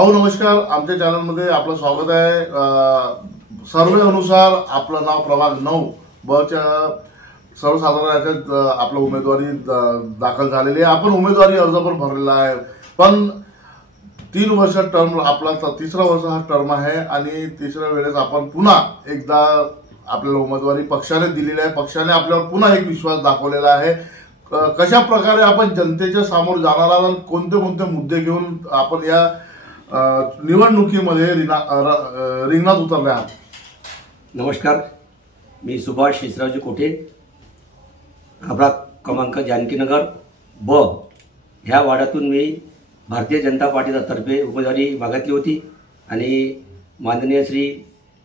भाऊ नमस्कार, आमच्या चॅनलमध्ये आपलं स्वागत आहे। सर्वे अनुसार आपलं नाव प्रभाग 9 ब च्या सर्वसाधारण याच्यात आपलं उमेदवारी दाखल झालेली आहे। आपण उमेदवारी अर्ज पण भरलेला आहे, पण 3 वर्ष टर्म आपला तिसरा वर्ष हा टर्म आहे आणि तिसऱ्या वेळेस आपण पुन्हा एकदा आपल्याला उमेदवारी पक्षाने दिलेली आहे। पक्षाने आपल्यावर पुन्हा एक विश्वास दाखवलेला आहे। कशा प्रकारे आपण जनतेच्या समोर जाणार आहोत, कोणते कोणते मुद्दे घेऊन आपण या निवडणुकीमध्ये रिंगणात उतरले आहात। नमस्कार, मी सुभाष शिसरावजी कोठे, प्रभाग क्रमांक जानकीनगर ब ह्या वार्डातून मी भारतीय जनता पार्टीच्या तर्फे उमेदवारी मागितली होती आणि माननीय श्री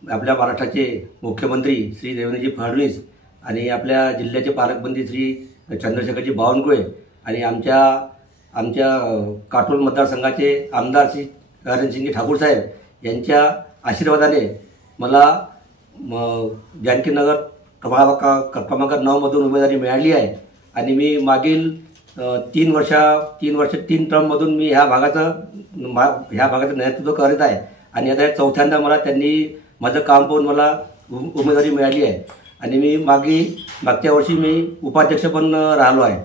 आपल्या महाराष्ट्राचे मुख्यमंत्री श्री देवेंद्रजी फडणवीस आणि आपल्या जिल्ह्याचे पालकमंत्री श्री चंद्रशेखरजी बावनकुळे आणि आमच्या काटोल मतदारसंघाचे आमदार श्री रणजितसिंह ठाकूर साहेब यांच्या आशीर्वादाने मला जानकीनगर क्रमांक 9 मधून उमेदवारी मिळाली आहे आणि मी मागील 3 टर्ममधून मी ह्या भागाचं नेतृत्व करत आहे आणि आता चौथ्यांदा मला त्यांनी माझं काम पाहून मला उमेदवारी मिळाली आहे आणि मी मागच्या वर्षी मी उपाध्यक्ष पण राहिलो आहे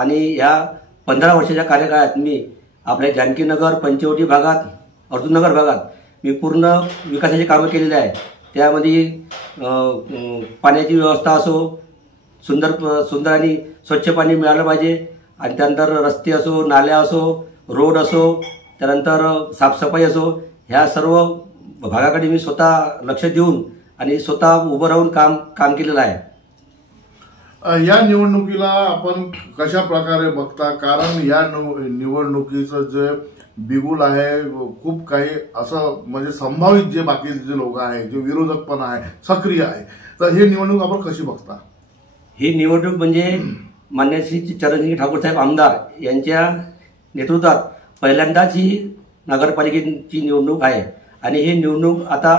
आणि ह्या 15 वर्षाच्या कार्यकाळात मी आपल्या जानकीनगर पंचवटी भागात अर्जुननगर भागात मी पूर्ण विकासाची कामं केलेली आहे। त्यामध्ये पाण्याची व्यवस्था असो, सुंदर आणि स्वच्छ पाणी मिळालं पाहिजे आणि त्यानंतर रस्ते असो, नाल्या असो, रोड असो, त्यानंतर साफसफाई असो, ह्या सर्व भागाकडे मी स्वतः लक्ष देऊन आणि स्वतः उभं राहून काम केलेलं आहे। या निवडणुकीला आपण कशा प्रकारे बघता, कारण या निवडणुकीचं जे बिगुल आहे खूप काही असं म्हणजे संभावित जे बाकीचे जे लोक आहेत, जे विरोधक पण आहे, सक्रिय आहे, तर हे निवडणूक आपण कशी बघता? ही निवडणूक म्हणजे मान्य श्री चरणसिंह ठाकूर साहेब आमदार यांच्या नेतृत्वात पहिल्यांदाच ही नगरपालिकेची निवडणूक आहे आणि ही निवडणूक आता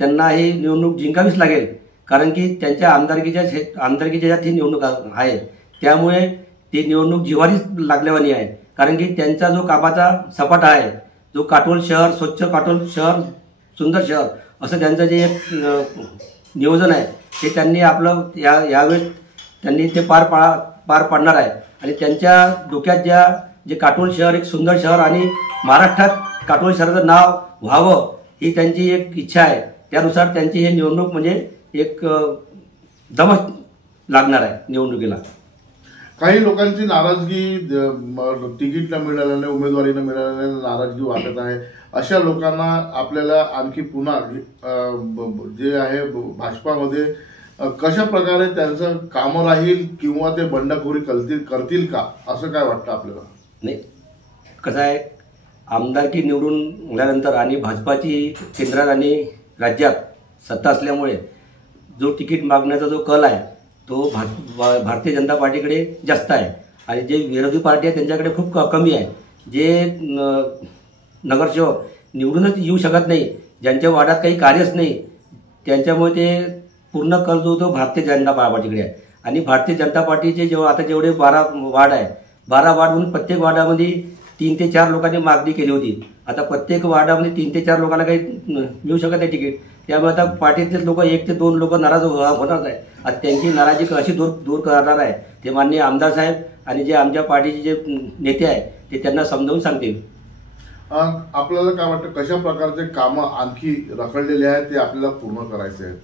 त्यांना ही निवडणूक जिंकावीच लागेल, कारण की त्यांच्या आमदारकीच्या ही निवडणूक आहे। त्यामुळे ती निवडणूक जिव्हारीच लागल्यावानी आहे, कारण की त्यांचा जो कामाचा सपाटा आहे, जो काटोल शहर स्वच्छ, काटोल शहर सुंदर शहर असं त्यांचं जे एक नियोजन आहे ते त्यांनी आपलं यावेळेस त्यांनी ते पार पाडणार आहे आणि त्यांच्या डोक्यात जे काटोल शहर एक सुंदर शहर आणि महाराष्ट्रात काटोल शहराचं नाव व्हावं ही त्यांची एक इच्छा आहे। त्यानुसार त्यांची ही निवडणूक म्हणजे एक दमच लागणार आहे निवडणुकीला। काही लोकांची नाराजगी तिकीट न मिळाल्याने, उमेदवारी न मिळाल्याने नाराजगी वाटत आहे। अशा लोकांना आपल्याला आणखी पुन्हा जे आहे भाजपामध्ये कशा प्रकारे त्यांचं काम राहील किंवा ते बंडखोरी करतील का, असं काय वाटतं आपल्याला? नाही, कसं आहे, आमदारकी निवडून आल्यानंतर आणि भाजपाची केंद्रात आणि राज्यात सत्ता असल्यामुळे जो तिकीट मागण्याचा जो कल आहे तो भारतीय जनता पार्टीकडे जास्त आहे आणि जे विरोधी पार्टी आहे त्यांच्याकडे खूप कमी आहे। जे नगरसेवक निवडूनच येऊ शकत नाही, ज्यांच्या वार्डात काही कार्यच नाही, त्यांच्यामुळे ते पूर्ण कल जो तो भारतीय जनता पार्टीकडे आहे आणि भारतीय जनता पार्टीचे जेवढे 12 वार्ड आहे, 12 वार्डमधून प्रत्येक वार्डामध्ये 3 ते 4 लोकांनी मागणी केली होती। आता प्रत्येक वार्डामध्ये 3 ते 4 लोकांना काही मिळू शकत नाही तिकीट, त्यामुळे आता पार्टीतलेच लोक 1 ते 2 लोक नाराज होणार आहे। आता त्यांची नाराजी कशी दूर करणार आहे ते माननीय आमदार साहेब आणि जे आमच्या पार्टीचे जे नेते आहेत ते त्यांना समजावून सांगतील। आपल्याला काय वाटतं, कशा प्रकारचे कामं आणखी रखडलेले आहेत ते आपल्याला पूर्ण करायचे आहेत?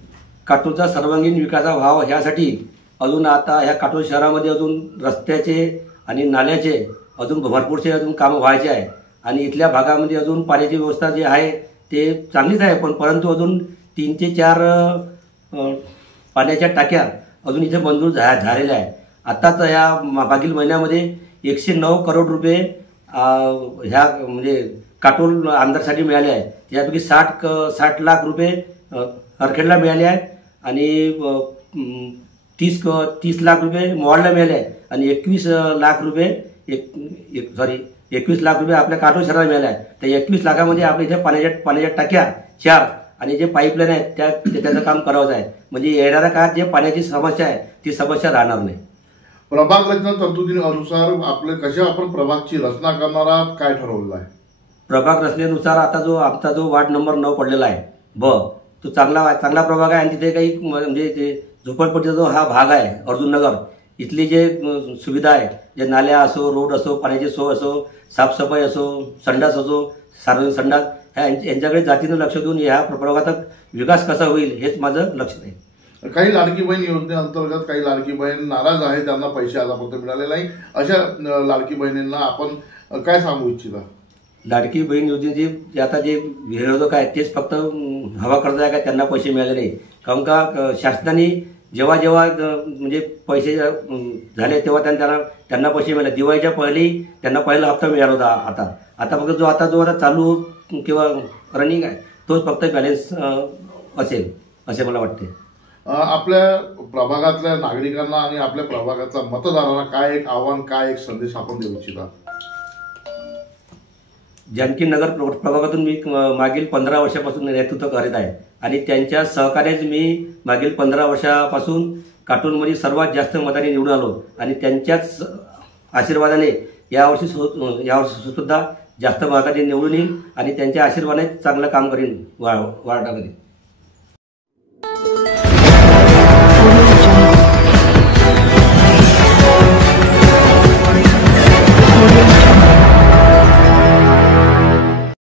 काटोलचा सर्वांगीण विकास व्हावा ह्यासाठी अजून आता ह्या काटोल शहरामध्ये अजून रस्त्याचे आणि नाल्याचे अजून भरपूरसे कामं व्हायचे आहे आणि इथल्या भागामध्ये अजून पाण्याची व्यवस्था जी आहे ते चांगलीच आहे, परंतु अजून 3 ते 4 पाण्याच्या टाक्या अजून इथे मंजूर झालेल्या आहे। आताच या मागील महिन्यामध्ये 109 करोड रुपये ह्या म्हणजे काटोल आमदारसाठी मिळाले आहे। त्यापैकी 60 लाख रुपये हरखेडला मिळाले आहेत आणि 30 लाख रुपये मोवाडला मिळाले आहेत आणि 21 लाख रुपये आपल्या काटोल शहराला मिळाले आहेत। त्या 21 लाखामध्ये आपल्या इथे पाण्याच्या टाक्या 4 आणि जे पाईपलाईन आहेत त्याचं काम करावंच आहे, म्हणजे येणाऱ्या काळात जे पाण्याची समस्या आहे ती समस्या राहणार नाही। प्रभाग रचना तरतुदीनुसार आपले कशा आपण प्रभागची रचना करणार आहात, काय ठरवलं आहे? प्रभाग रचनेनुसार आता जो आमचा जो वार्ड नंबर 9 पडलेला आहे ब, तो चांगला प्रभाग आहे आणि तिथे काही म्हणजे जे झोपडपट्टीचा जो हा भाग आहे अर्जुननगर, इथली जे सुविधा आहे, जे नाल्या असो, रोड असो, पाण्याची सोय असो, साफसफाई असो, संडास असो, सार्वजनिक संडास, ह्या यांच्याकडे जातीनं लक्ष देऊन ह्या प्रभागाचा विकास कसा होईल हेच माझं लक्ष आहे. काही लाडकी बहीण योजनेअंतर्गत काही लाडकी बहीण नाराज आहे, त्यांना पैसे आतापर्यंत मिळाले नाही. अशा लाडकी बहिणींना आपण काय सांगू इच्छिता? लाडकी बहीण योजनेची आता जे विरोधक आहेत तेच फक्त हवा करत आहे का त्यांना पैसे मिळाले नाही. कारण का शासनाने जेव्हा म्हणजे पैसे झाले तेव्हा त्यांना पैसे मिळाले. दिवाळीच्या पहिली त्यांना पहिला हप्ता मिळाला होता. आता फक्त जो आता चालू किंवा रनिंग आहे तोच फक्त बॅलन्स असेल असे मला वाटते. आपल्या प्रभागातल्या नागरिकांना आणि आपल्या प्रभागातल्या मतदारांना काय एक आव्हान, काय एक संदेश आपण देऊ इच्छिता? जानकी नगर प्रभागातून मी मागील 15 वर्षापासून नेतृत्व करत आहे आणि त्यांच्या सहकार्याने मी मागील 15 वर्षापासून काटोलमध्ये सर्वात जास्त मताने निवडून आलो आणि त्यांच्याच आशीर्वादाने यावर्षी सुद्धा जास्त मताने निवडून येईल आणि त्यांच्या आशीर्वादाने चांगलं काम करीन वार्डामध्ये.